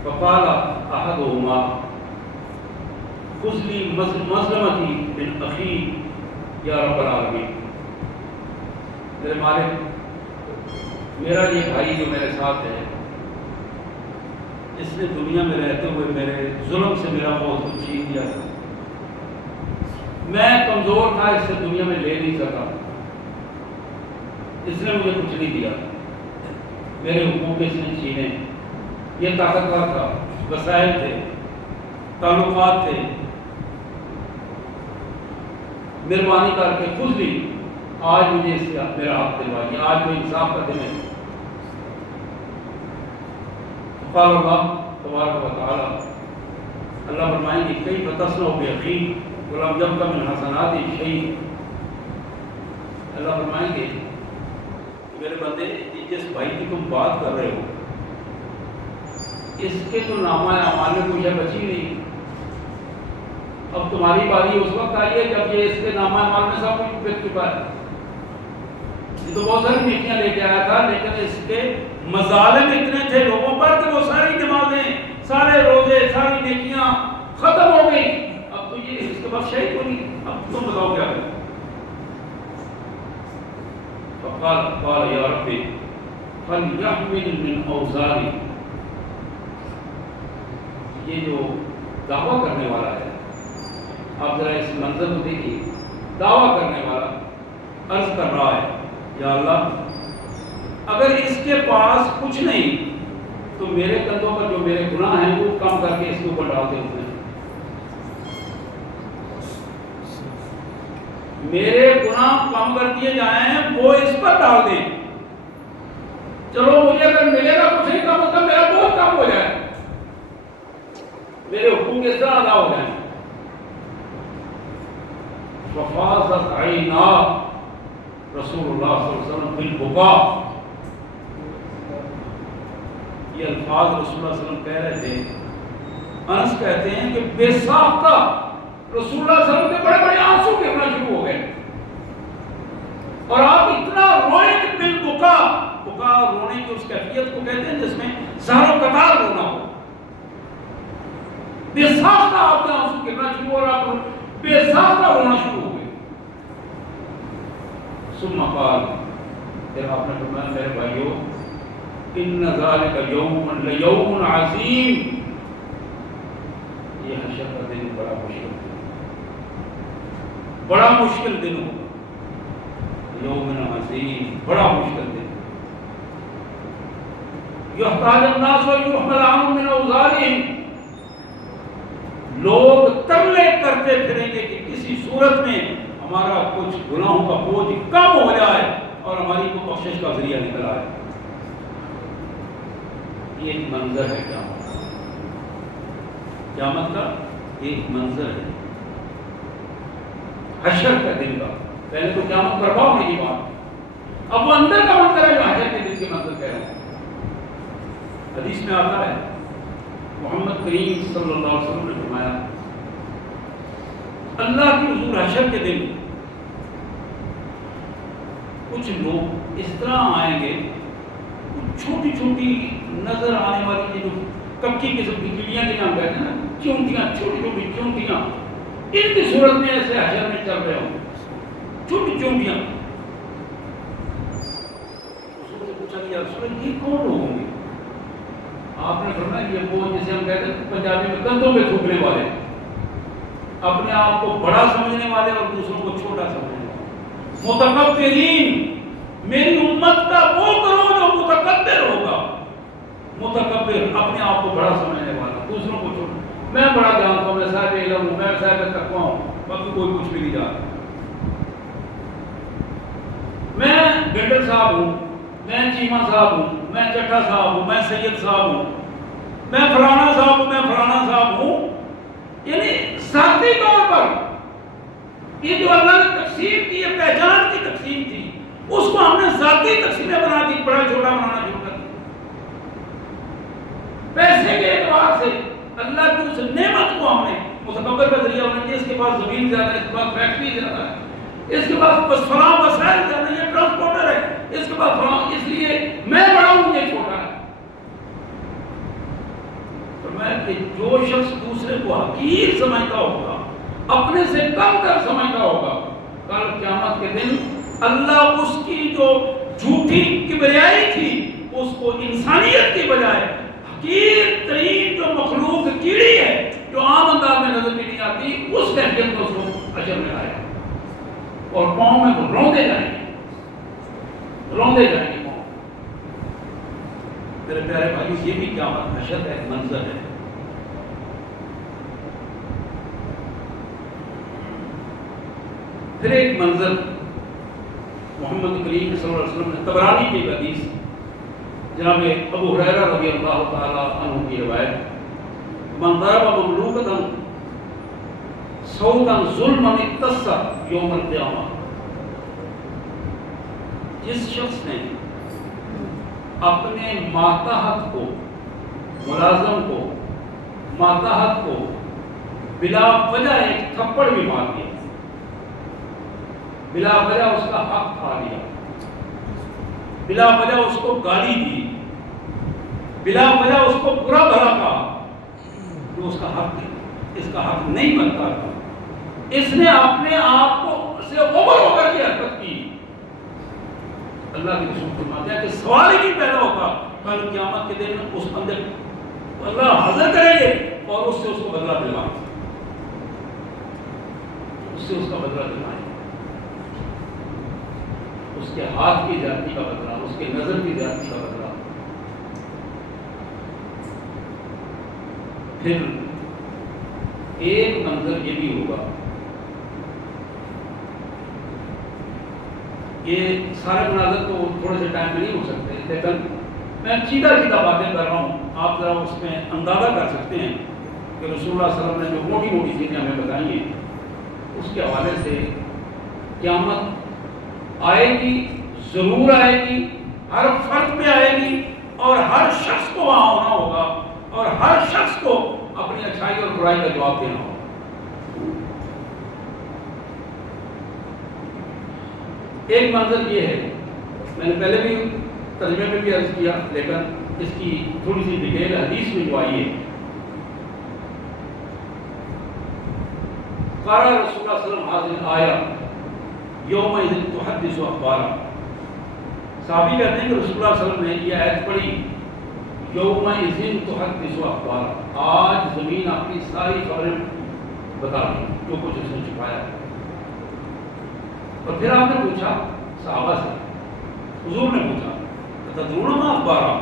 فقال احدهما خذ لي مظلمتي من اخي یا رب العالمین. میرے مالک، میرا یہ بھائی جو میرے ساتھ ہے، اس نے دنیا میں رہتے ہوئے میرے ظلم سے میرا بہت کچھ چھین دیا تھا. میں کمزور تھا، اس سے دنیا میں لے نہیں سکا. اس نے مجھے کچھ نہیں دیا، میرے حقوق اس نے چھینے. یہ طاقتور تھا، وسائل تھے، تعلقات تھے. مہربانی کر کے خود لی، آج مجھے اس سے میرا حق دلوائیے، آج کوئی انصاف کا دن ہے. قال اللہ تبارک و تعالی، اللہ فرمائیں گے کیف تصنع بأخیک ولم یبق من حسنات شیء. اللہ فرمائیں گے میرے بندے، جس بھائی کی تم بات کر رہے ہو اس کے تو نامہ اعمال میں کوئی بچی نہیں. اب تمہاری باری اس وقت آئی ہے جب یہ اس کے نامہ اعمال میں سب کچھ بک چکا ہے. یہ تو بہت ساری نیکیاں لے کے آیا تھا، لیکن اس کے مظالم اتنے تھے لوگوں پر کہ وہ ساری نمازیں، سارے روزے، ساری نیکیاں ختم ہو گئی. اب تو یہ اس کے بعد شہید کو نہیں. اب تم بتاؤ کیا کریں. قال یا ربی فلیحمل من اوزاری. یہ جو دعویٰ کرنے والا ہے، آپ ذرا اس منظر کو دیکھیے. دعویٰ کرنے والا عرض کر رہا ہے یا اللہ اگر اس کے پاس کچھ نہیں تو میرے کندھوں پر جو میرے گناہ ہیں وہ کم کر کے اس کے اوپر ڈال دے. میرے گناہ کم کر دیے جائیں، وہ اس پر ڈال دیں. چلو مجھے اگر ملے گا کچھ نہیں، کم از کم میرا بہت کم ہو جائے، میرے حقوق اس طرح ادا ہو جائیں. ففاضت عینا رسول اللہ صلی اللہ علیہ وسلم بالبکاء. یہ الفاظ رسول اللہ صلی اللہ علیہ وسلم کہہ رہے تھے. انس کہتے ہیں کہ بے ساختہ رسول اللہ صلی اللہ علیہ وسلم کے بڑے بڑے آنسو گرنا شروع ہو گئے. اور آپ اتنا روئے کہ بالبکاء، بکاء رونے کی اس کیفیت کو کہتے ہیں جس میں زہر و قطار رونا ہو. بے ساختہ آپ نے آنسو گرنا شروع اور آپ بے ساختہ رونا شروع ہو گئے. ثم قال، پھر آپ نے فرمایا میرے بھائیو ان ذلک یوم لیوم عظیم. یہ حشر کا دن بڑا مشکل دن، بڑا مشکل دن ہو. یوم عظیم، بڑا مشکل دن. یحتاج الناس ویحمل عنهم من اوزارهم. لوگ ترلے کرتے پھریں گے کہ کسی صورت میں ہمارا کچھ گناہوں کا بوجھ کم ہو جائے اور ہماری کو بخشش کا ذریعہ نکل آئے. یہ ایک منظر ہے قیامت کا ایک منظر ہے حشر کا دن کا. پہلے تو قیامت برپا ہونے کی بات، اب وہ اندر کا منظر ہے جو حشر کے دن کے منظر کہہ رہا ہوں. حدیث میں آتا ہے محمد کریم صلی اللہ علیہ وسلم نے فرمایا اللہ کے حضور حشر کے دن کچھ لوگ اس طرح آئیں گے، چھوٹی چھوٹی نظر آنے والی جو کچی قسم کی چڑیاں جنہیں ہم کہتے ہیں نا، چونٹیاں، چھوٹی چھوٹی چونٹیاں، ان کی صورت میں ایسے حشر میں چل رہے ہوں، چھوٹی چونٹیاں. اس سے پوچھا کہ یا رسول اللہ یہ کون لوگ ہوں گے؟ آپ نے فرمایا یہ وہ جسے ہم کہتے ہیں پنجابی میں کندھوں پہ تھوکنے والے، اپنے آپ کو بڑا سمجھنے والے اور دوسروں کو چھوٹا سمجھنے والے. متکبرین، میری امت کا وہ کرو جو متکبر ہوگا. متکبر اپنے آپ کو بڑا سمجھنے والا، دوسروں کو چھوٹا. میں بڑا جانتا ہوں، میں صاحب علم ہوں، میں صاحب تقویٰ ہوں، باقی کوئی کچھ بھی نہیں جانتا. میں گنڈر صاحب ہوں، میں چیمہ صاحب ہوں، میں چٹھا صاحب ہوں، میں سید صاحب ہوں، میں فلانا صاحب ہوں، میں فلانا صاحب ہوں. یعنی ذاتی طور پر یہ جو اللہ نے تقسیم کی، یہ پہچان کی تقسیم تھی، اس کو ہم نے ذاتی تقسیمیں بنا دی، بڑا چھوٹا بنانا شروع کر دیا. پیسے کے اعتبار سے اللہ کی اس نعمت کو ہم نے متکبر کا ذریعہ بنا دیا. اس کے پاس زمین زیادہ ہے، اس کے پاس فیکٹری زیادہ ہے، اس کے پاس فلاں وسائل زیادہ ہے، یہ ٹرانسپورٹر ہے، اس کے پاس فلاں، اس لیے میں بڑا ہوں یہ چھوٹا ہے. فرمایا کہ جو شخص دوسرے کو حقیر سمجھتا ہوگا، اپنے سے کم کر سمجھتا ہوگا، کل قیامت کے دن اللہ اس کی جو جھوٹی کبریائی تھی اس کو انسانیت کی بجائے حقیر ترین جو مخلوق کیڑی ہے جو عام انداز میں نظر بھی نہیں آتی، اس کیفیت کو اس کو اجر میں لائے اور پاؤں میں وہ روندے جائیں گے، روندے جائیں گے پاؤں. میرے پیارے بھائی، یہ بھی قیامت حشر ہے، منظر ہے. پھر ایک منظر محمد کریم صلی اللہ علیہ وسلم نے طبرانی کی حدیث جناب ابو ہریرہ رضی اللہ تعالی عنہ کی روایت، من ضرب مملوکۃ صوتا ظلما اقتص یوم القیامہ، جس شخص نے اپنے ماتحت کو، ملازم کو، ماتحت کو بلا وجہ ایک تھپڑ بھی مار دیا، بلا وجہ اس کا حق کھا لیا، بلا وجہ اس کو گالی دی، بلا وجہ اس کو برا بھلا کہا، جو اس کا حق ہے، اس کا حق نہیں بنتا تھا، اس نے اپنے آپ کو سے اوور ہو کر کے حرکت کی. اللہ کے رسول فرماتے ہیں کہ سوال ہی نہیں پیدا ہوتا کل قیامت کے دن اس بندے کو اللہ حاضر کریں گے اور اس سے اس کو بدلہ دلوائیں گے، اس سے اس کا بدلہ دلوائیں گے، اس کے ہاتھ کی زیادتی کا بدلہ، اس کے نظر کی زیادتی کا بدلہ. پھر ایک منظر یہ بھی ہوگا، یہ سارے مناظر تو تھوڑے سے ٹائم میں نہیں ہو سکتے، لیکن میں سیدھا سیدھا باتیں کر رہا ہوں، آپ ذرا اس میں اندازہ کر سکتے ہیں کہ رسول اللہ صلی اللہ علیہ وسلم نے جو موٹی موٹی چیزیں ہمیں بتائی ہیں اس کے حوالے سے قیامت آئے گی، ضرور آئے گی، ہر فرد پہ آئے گی اور ہر شخص کو وہاں ہونا ہوگا اور ہر شخص کو اپنی اچھائی اور برائی کا جواب دینا ہوگا. ایک منظر یہ ہے، میں نے پہلے بھی ترجمے میں بھی عرض کیا، لیکن اس کی تھوڑی سی ڈیٹیل حدیث میں جو آئی ہے. قال رسول اللہ صلی اللہ علیہ وسلم آیا یومئذ تحدث اخبارا، صحابی کہتے ہیں کہ رسول اللہ صلی اللہ علیہ وسلم نے یہ آیت پڑھی، یومئذ تحدث اخبارا، آج زمین اپنی ساری خبریں بتا رہی جو کچھ اس نے چھپایا. اور پھر آپ نے پوچھا صحابہ سے، حضور نے پوچھا تدرون ما اخبارا،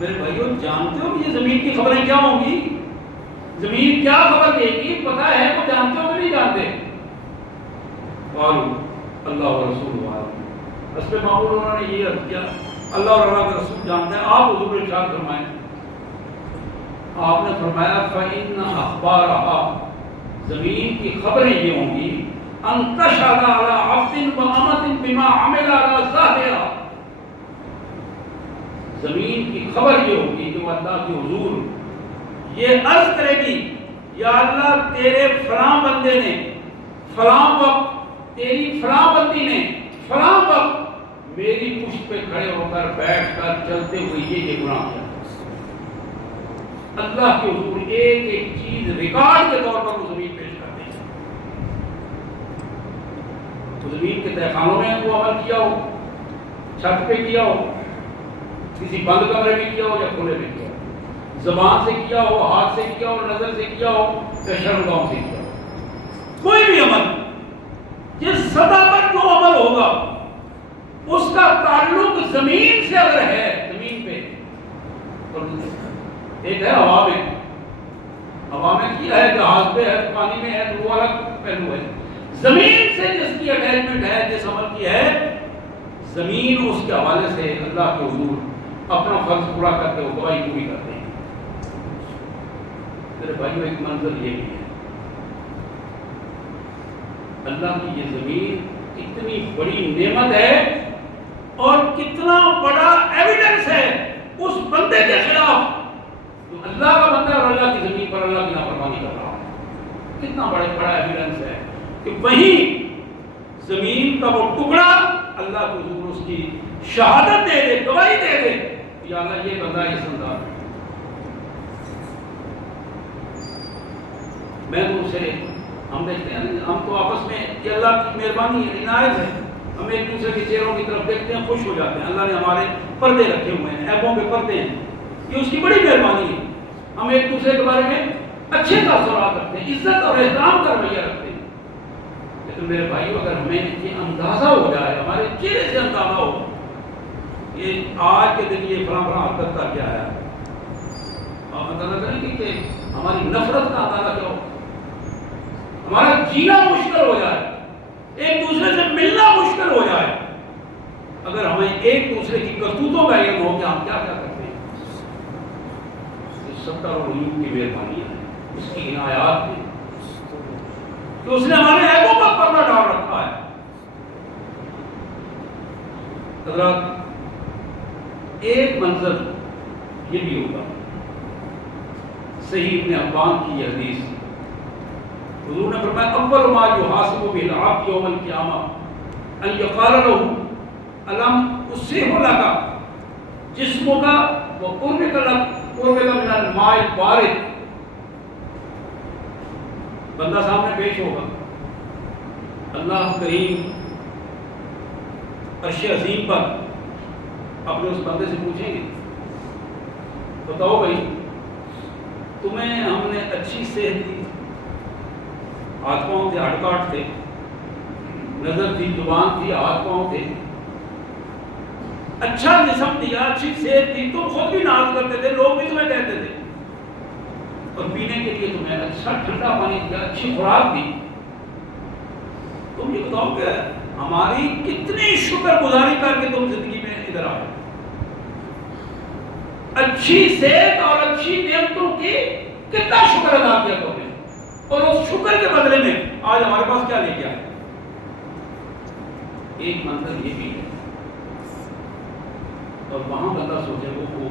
میرے بھائیو جانتے ہو کہ یہ زمین کی خبریں کیا ہوں گی؟ زمین کیا خبر دے گی پتہ ہے، وہ جانتے ہو کہ نہیں جانتے؟ قالوا اللہ و رسول عالم، اس پہ معقول انہوں نے یہ عرض کیا اللہ اور اللہ کے رسول جانتے ہیں. آپ حضور ارشاد فرمائیں، آپ نے فرمایا فإن أخبارها، زمین کی خبریں یہ ہوں گی، ان تشهد على عبد وأمة بما عمل على ظاهرها، زمین کی خبر یہ ہوگی کہ وہ اللہ کے حضور یہ عرض کرے گی، یا اللہ تیرے فلاں بندے نے فلاں وقت، تیری فلاں بندی نے فلاں وقت میری پشت پہ کھڑے ہو کر بیٹھ کر چلتے ہوئے یہ گناہ کیا، اللہ کے حضور ایک ایک چیز ریکارڈ کے طور پر وہ زمین پیش کرتے ہیں. تو زمین کے تہخانوں میں وہ عمل کیا ہو، چھت پہ کیا ہو، کسی بند کمرے میں کیا ہو یا کھلے میں کیا ہو، زبان سے کیا ہو، ہاتھ سے کیا ہو، نظر سے کیا ہو یا شرمگاہوں سے کیا ہو، کوئی بھی عمل جس سطح پر جو عمل ہوگا اس کا تعلق زمین سے اگر ہے، زمین پہ، ایک ہے ہوا میں، ہوا میں کیا ہے، جہاز پہ ہے، پانی میں ہے، وہ الگ پہلو ہے. زمین سے جس کی اٹیچمنٹ ہے، جس عمل کی ہے، زمین اس کے حوالے سے اللہ کے حضور اپنا فرض پورا کرتے ہو گواہی پوری کرتے ہیں. میرے بھائیو ایک منظر یہ بھی ہے، اللہ کی یہ زمین کتنی بڑی نعمت ہے اور کتنا بڑا ایویڈنس ہے اس بندے کے خلاف جو اللہ کا بندہ اور اللہ کی زمین پر اللہ کی نافرمانی کر رہا ہے. کتنا بڑا ایویڈنس ہے کہ وہیں زمین کا وہ ٹکڑا اللہ کو حضور اس کی شہادت دے دے، گواہی دے دے، یا اللہ یہ بندہ یہ سندار ہے. میں تو اسے ہم دیکھتے ہیں، ہم تو آپس میں یہ اللہ کی مہربانی ہے، عنایت ہے، ہم ایک دوسرے کے چہروں کی طرف دیکھتے ہیں، خوش ہو جاتے ہیں. اللہ نے ہمارے پردے رکھے ہوئے ہیں، عیبوں پہ پردے ہیں، یہ اس کی بڑی مہربانی ہے. ہم ایک دوسرے کے بارے میں اچھے تاثرات رکھتے ہیں، عزت اور احترام کا رویہ رکھتے ہیں. لیکن میرے بھائیو اگر ہمیں یہ اندازہ ہو جائے، ہمارے چہرے سے اندازہ ہو یہ آج کے دن یہ فلاں فلاں حرکت کر کے آیا، آپ اندازہ کریں گے کہ ہماری نفرت کا اندازہ کیا ہو، ہمارا جینا مشکل ہو جائے، ایک دوسرے سے ملنا مشکل ہو جائے اگر ہمیں ایک دوسرے کی کرتوتوں کا علم ہو کہ ہم کیا کیا کرتے ہیں. اس ستر اور علوم کی مہربانی ہے، اس کی عنایات کی کہ اس نے ہمارے عیبوں پر پردہ ڈال رکھا ہے. حضرات ایک منظر یہ بھی ہوگا، صحیح ابن حبان کی یہ حدیث، حضور نے فرمایا اول ما یحاسب به العبد یوم القیامہ ان یقال له الم اصح لك جسمك وقربك من الماء البارد. بندہ سامنے پیش ہوگا، اللہ کریم عرش عظیم پر اپنے اس بندے سے پوچھیں گے بتاؤ بھائی تمہیں ہم نے اچھی صحت دی، ہاتھ پاؤں تھے، ہڈ کاٹ تھے، نظر تھی، زبان تھی، ہاتھ پاؤں تھے، اچھا جسم دیا، اچھی صحت دی، تم خود بھی ناز کرتے تھے، لوگ بھی تمہیں کہتے تھے، اور پینے کے لیے تمہیں اچھا ٹھنڈا پانی دیا، اچھی خوراک دی. تم یہ بتاؤ کہ ہماری کتنی شکر گزاری کر کے تم زندگی میں ادھر آئے. اچھی صحت اور اچھی نعمتوں کی کتنا شکر ادا کیا تم نے، اور اس شکر کے بدلے میں آج ہمارے پاس کیا لے کے آئے. ایک منظر یہ بھی ہے، اور وہاں بندہ سوچے وہ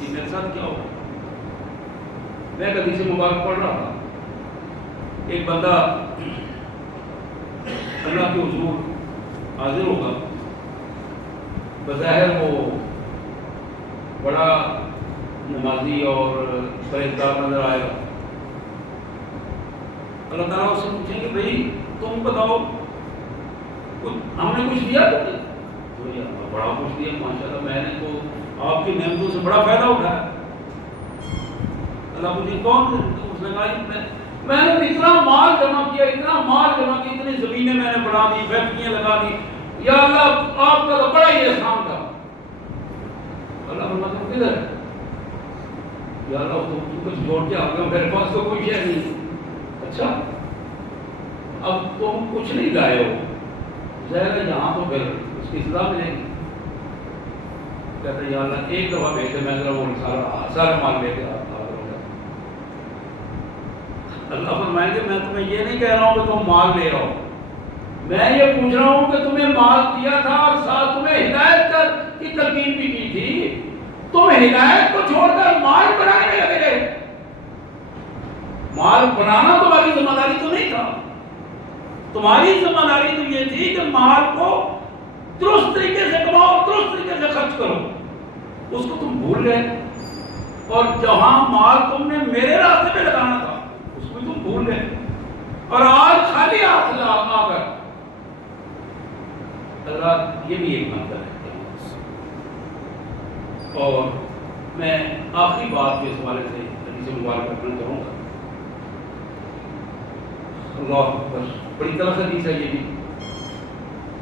کہ میرے ساتھ کیا ہو. میں ایک حدیث مبارک پڑھ رہا تھا، ایک بندہ اللہ کے حضور حاضر ہوگا، بظاہر وہ بڑا نمازی اور پرہیزگار نظر آئے گا. اللہ تعالیٰ اس سے پوچھیں گے بھائی تم بتاؤ ہم نے کچھ دیا تمہیں؟ بڑا کچھ دیا ماشاءاللہ، میں نے تو آپ کی نعمتوں سے بڑا فائدہ اٹھایا. اللہ پوچھیں کون؟ اس نے کہا میں نے اتنا مال جمع کیا، اتنا مال جمع کیا، اتنی زمینیں میں نے بڑھا دی، فیکٹریاں لگا دی، یا اللہ آپ کا تو بڑا ہی احسان تھا. اللہ فرماتا ہے کدھر ہے؟ یا اللہ تو کچھ چھوڑ کے آ گیا، میرے پاس تو کوئی شے نہیں. اچھا اب تم کچھ نہیں لائے ہو، ظاہر ہے یہاں تو پھر اس کی سزا ملے گی. کہتے ہیں یا اللہ ایک دفعہ بھیجتے میں ذرا وہ سارا مال لے کے آتا. اللہ فرمائیں گے میں تمہیں یہ نہیں کہہ رہا ہوں کہ تم مال لے رہا ہو، میں یہ پوچھ رہا ہوں کہ تمہیں مال دیا تھا اور ساتھ تمہیں ہدایت کی تلقین بھی کی تھی، تم ہدایت کو چھوڑ کر مال بنانے میں لگے رہے. مال بنانا تمہاری ذمہ داری تو نہیں تھا، تمہاری ذمہ داری تو یہ تھی کہ مال کو درست طریقے سے کماؤ، درست طریقے سے خرچ کرو، اس کو تم بھول گئے. اور جہاں مال تم نے میرے راستے پہ لگانا تھا اس کو تم بھول گئے، اور آج خالی ہاتھ آ کر. اللہ یہ بھی ایک منظر ہے. اور میں آخری بات کے اس حوالے سے حدیث مبارک کرنا چاہوں گا. اللہ اکبر، بڑی تلخ حدیث ہے یہ بھی،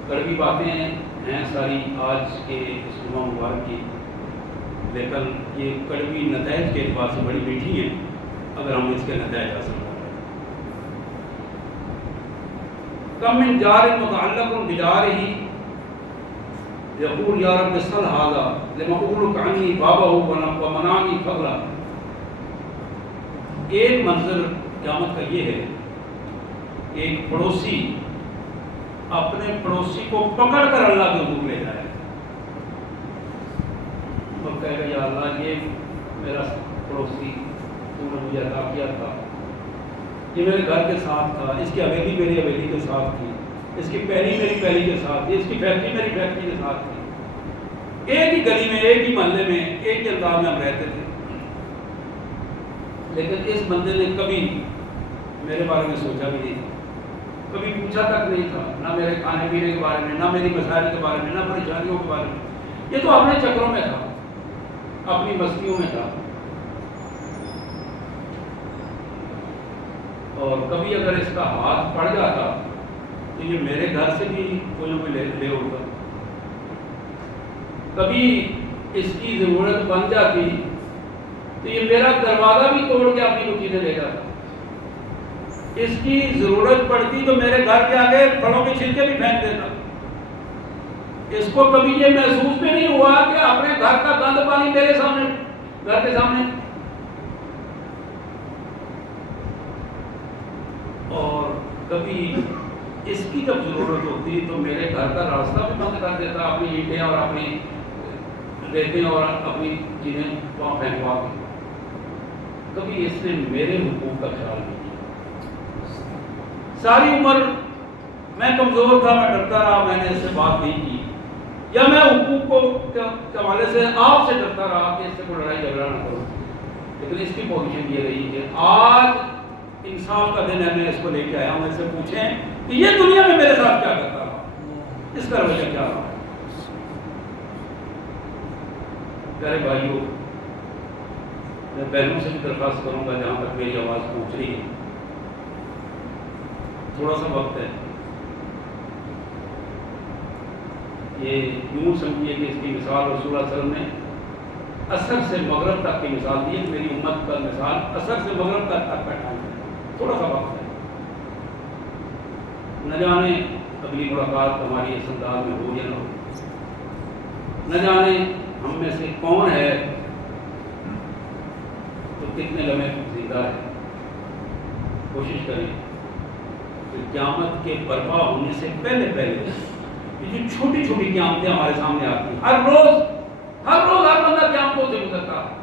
کڑوی باتیں ہیں ساری آج کے اس جمعہ مبارک کی، لیکن یہ کڑوی نتائج کے اعتبار سے بڑی میٹھی ہیں اگر ہم اس کے نتائج حاصل کریں. کم من جار متعلق بجارہ یقول یا رب صل ھذا لما اغلق عنی بابہ ومنعنی فضلہ. ایک منظر قیامت کا یہ ہے، ایک پڑوسی اپنے پڑوسی کو پکڑ کر اللہ کے حضور لے جائے اور کہے گا یا اللہ یہ میرا پڑوسی تو نے مجھے عطا کیا تھا، یہ میرے گھر کے ساتھ تھا، اس کی حویلی میری حویلی کے ساتھ تھی، اس کی پہلی میری پہلی کے ساتھ تھی، اس کی فیکٹری میری فیکٹری کے ساتھ تھی، ایک ہی گلی میں، ایک ہی محلے میں، ایک ہی انداز میں ہم رہتے تھے، لیکن اس بندے نے کبھی میرے بارے میں سوچا بھی نہیں تھا، کبھی پوچھا تک نہیں تھا، نہ میرے کھانے پینے کے بارے میں، نہ میری مسائل کے بارے میں، نہ پریشانیوں کے بارے میں. یہ تو اپنے چکروں میں تھا، اپنی مستیوں میں تھا. اور کبھی اگر اس کا ہاتھ پڑ جاتا تو یہ میرے گھر سے بھی کوئی نہ کوئی لے اڑتا، کبھی اس کی ضرورت بن جاتی تو یہ میرا دروازہ بھی توڑ کے اپنی روٹی لے جاتا، اس کی ضرورت پڑتی تو میرے گھر کے آگے پھلوں کے چھلکے بھی پھینک دیتا. اس کو کبھی یہ محسوس بھی نہیں ہوا کہ اپنے گھر کا گند پانی میرے سامنے، گھر کے سامنے. اور کبھی اس کی جب ضرورت ہوتی تو میرے گھر کا راستہ بھی بند کر دیتا، اپنی اینٹیں اور اپنی ریتیں اور اپنی چیزیں وہاں پھینکوا کے. کبھی اس نے میرے حقوق کا خیال نہیں کیا. ساری عمر میں کمزور تھا، میں ڈرتا رہا، میں نے اس سے بات نہیں کی، یا میں حقوق کے حوالے سے آپ سے ڈرتا رہا کہ اس سے کوئی لڑائی جھگڑا نہ کروں. لیکن اس کی پوزیشن یہ رہی کہ آج انصاف کا دن ہے، میں اس کو لے کے آیا ہوں، اس سے پوچھیں کہ یہ دنیا میں میرے ساتھ کیا کرتا رہا، اس کا رویہ کیا رہا. پیارے بھائیوں، میں بہنوں سے بھی درخواست کروں گا جہاں تک میری آواز پہنچ رہی ہے، تھوڑا سا وقت ہے، یہ یوں سمجھیے کہ اس کی مثال رسول اللہ صلی اللہ علیہ وسلم نے عصر سے مغرب تک کی مثال دی ہے. میری امت کا مثال عصر سے مغرب تک کا ٹائم ہے، تھوڑا سا وقت ہے. نہ جانے اگلی ملاقات ہماری اس انداز میں ہو یا نہ ہو، نہ جانے ہم میں سے کون ہے تو کتنے لمحے زندہ ہے. کوشش کریں کہ قیامت کے برپا ہونے سے پہلے یہ جو چھوٹی چھوٹی قیامتیں ہمارے سامنے آتی ہیں، ہر روز ہر بندہ قیامتوں سے گزرتا ہے.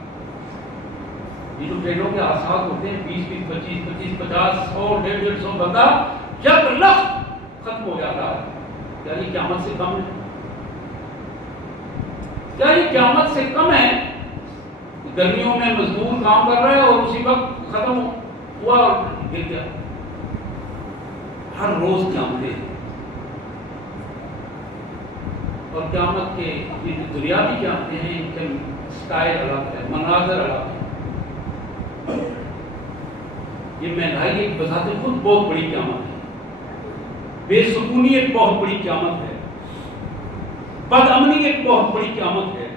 یہ جو ٹرینوں کے حادثات ہوتے ہیں 20 25 50 100 150 بندہ جب لفظ ختم ہو جاتا ہے، کیا یہ قیامت سے کم ہے؟ کیا یہ قیامت سے کم ہے؟ گرمیوں میں مزدور کام کر رہے ہیں اور اسی وقت ختم ہوا اور گر گیا. ہر روز قیامتیں ہیں، اور قیامت کے یہ دنیاوی قیامتیں ہیں، ان کے سٹائل الگ ہے، مناظر الگ ہے. یہ مہنگائی ایک بذات خود بہت بڑی قیامت ہے، بے سکونی ایک بہت بڑی قیامت ہے، بد امنی ایک بہت بڑی قیامت ہے،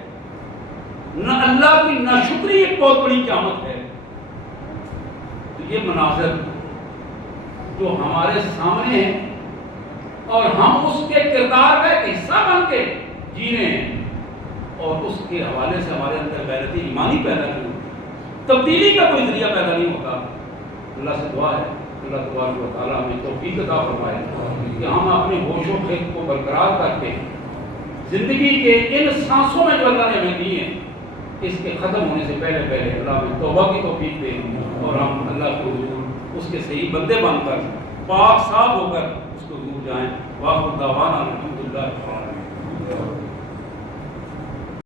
نہ اللہ کی ناشکری ایک بہت بڑی قیامت ہے. تو یہ مناظر جو ہمارے سامنے ہیں اور ہم اس کے کردار کا ایک حصہ بن کے جی رہے ہیں، اور اس کے حوالے سے ہمارے اندر غیرت ایمانی پیدا نہیں ہوتی، تبدیلی کا کوئی ذریعہ پیدا نہیں ہوتا. اللہ سے دعا ہے اللہ تبارک و تعالیٰ ہمیں توفیق عطا فرمائے کہ ہم اپنے ہوش و خیال کو برقرار کر کے زندگی کے ان سانسوں میں جو اللہ نے ہمیں دی ہیں، اس کے ختم ہونے سے پہلے اللہ ہمیں توبہ کی توفیق دے اور ہم اللہ کے حضور اس کے صحیح بندے بن کر پاک صاف ہو کر اس کو حضور جائیں. واخر دعوانا الحمدللہ.